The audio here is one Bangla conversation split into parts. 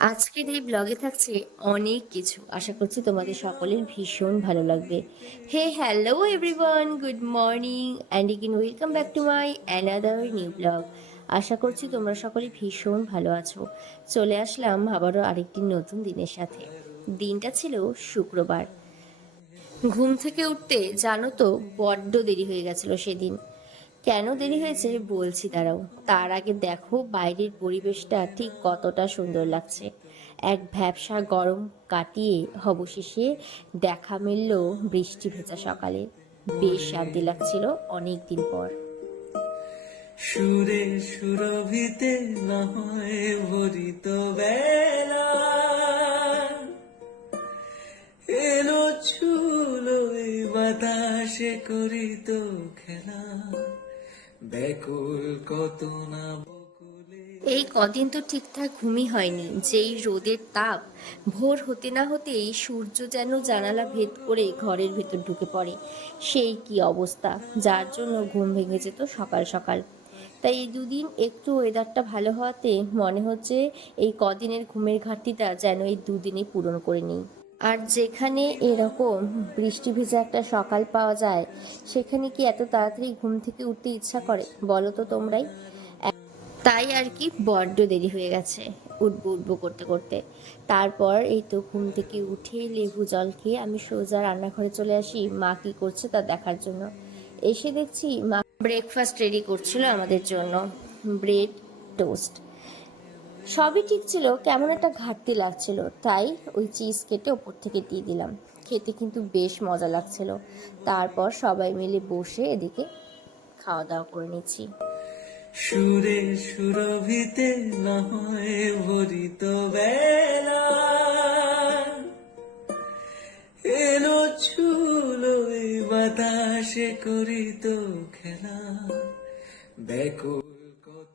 আজকের এই ব্লগে থাকছে অনেক কিছু। আশা করছি তোমাদের সকলের ভীষণ ভালো লাগবে। Hey hello everyone good morning and again welcome back to my another new blog আশা করছি তোমরা সকলে ভীষণ ভালো আছো। চলে আসলাম আবারও আরেকটি নতুন দিনের সাথে। দিনটা ছিল শুক্রবার। ঘুম থেকে উঠতে জানো তো বড্ড দেরি হয়ে গেছিল সেদিন। কেন দেরি হয়েছে? বলছি, দাঁড়াও। তার আগে দেখো, বাইরের পরিবেশটা ঠিক কতটা সুন্দর লাগছে। এক ভ্যাবসা গরম কাটিয়ে অবশেষে দেখা মিলল বৃষ্টি ভেজা সকালে। বেশ শান্তি লাগছিল অনেক দিন পর। সুরে সুরভিতে না হয় ভরিত বেলা। এলো ছুলো বাতাসে করিত খেলা। এই কদিন তো ঠিকঠাক ঘুমই হয়নি, যেই রোদের তাপ, ভোর হতে না হতেই সূর্য যেন জানালা ভেদ করে ঘরের ভেতর ঢুকে পড়ে। সেই কি অবস্থা, যার জন্য ঘুম ভেঙে যেত সকাল সকাল। তাই এই দুদিন একটু ওয়েদারটা ভালো হওয়াতে মনে হচ্ছে এই কদিনের ঘুমের ঘাটতিটা যেন এই দুদিনে পূরণ করে নিই। আর যেখানে এরকম বৃষ্টি ভেজা একটা সকাল পাওয়া যায়, সেখানে কি এত তাড়াতাড়ি ঘুম থেকে উঠতে ইচ্ছা করে? বলো তো তোমরাই। তাই আর কি, বড্ড দেরি হয়ে গেছে উঠবো উঠবো করতে করতে। তারপর এই তো ঘুম থেকে উঠে লেবু জল খেয়ে আমি সোজা রান্নাঘরে চলে আসি। মা কি করছে তা দেখার জন্য। এসে দেখছি মা ব্রেকফাস্ট রেডি করছিল আমাদের জন্য। ব্রেড টোস্ট সবই ঠিক ছিল, কেমন একটা ঘাটতি লাগছিল। তাই ওই চিজ কেটে ওপর থেকে দিয়ে দিলাম। খেতে কিন্তু বেশ মজা লাগছিল। তারপর সবাই মিলে বসে এদিকে খাওয়া দাওয়া করে নিচ্ছি। সুরে সুরভিতে এলো ছুলো বাতাসে করিত খেলা। কত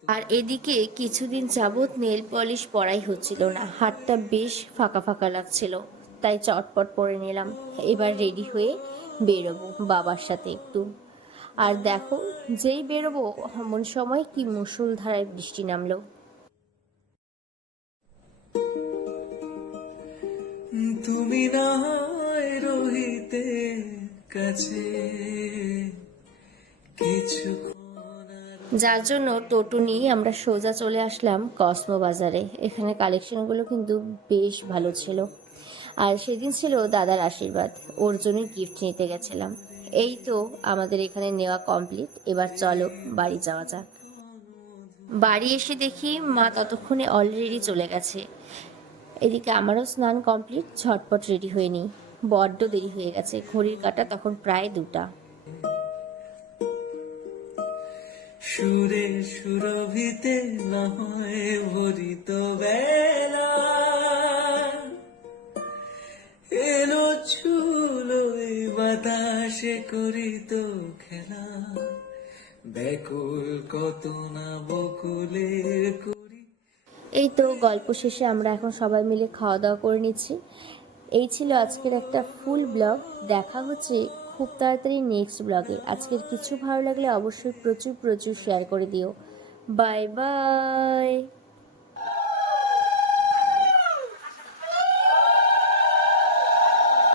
আর এদিকে কিছুদিন যাবৎ নেল পলিশ পরাই হচ্ছিল না। হাতটা বেশ ফাঁকা ফাঁকা লাগছিল। তাই চটপট পরে নিলাম। এবার রেডি হয়ে বেরোবো বাবার সাথে একটু। আর দেখো, যেই বেরোবো এমন সময় কি মুষলধারায় বৃষ্টি নামলো। তুমি না রহিতে কাছে। যার জন্য টোটো নিয়ে আমরা সোজা চলে আসলাম কসমো বাজারে। এখানে কালেকশনগুলো কিন্তু বেশ ভালো ছিল। আর সেদিন ছিল দাদার আশীর্বাদ। ওর জন্যই গিফট নিতে গেছিলাম। এই তো আমাদের এখানে নেওয়া কমপ্লিট এবার চলো বাড়ি যাওয়া যাক। বাড়ি এসে দেখি মা ততক্ষণে অলরেডি চলে গেছে। এদিকে আমারও স্নান কমপ্লিট ঝটপট রেডি হয়ে নিই বড্ড দেরি হয়ে গেছে। ঘড়ির কাটা তখন প্রায় দুটা। সুরে সুরভিতে না হয় ভরিত বেলা। এলো ছুলো এই বাতাসে করিত খেলা। ব্যাকুল কত না বকুলের করি। এই তো গল্প শেষে আমরা এখন সবাই মিলে খাওয়া দাওয়া করে নিচ্ছি। এই ছিল আজকের একটা ফুল ব্লগ। দেখা হচ্ছে খুব তাড়াতাড়ি নেক্সট ব্লগে আজকের কিছু ভালো লাগলে অবশ্যই প্রচুর প্রচুর শেয়ার করে দিও। Bye bye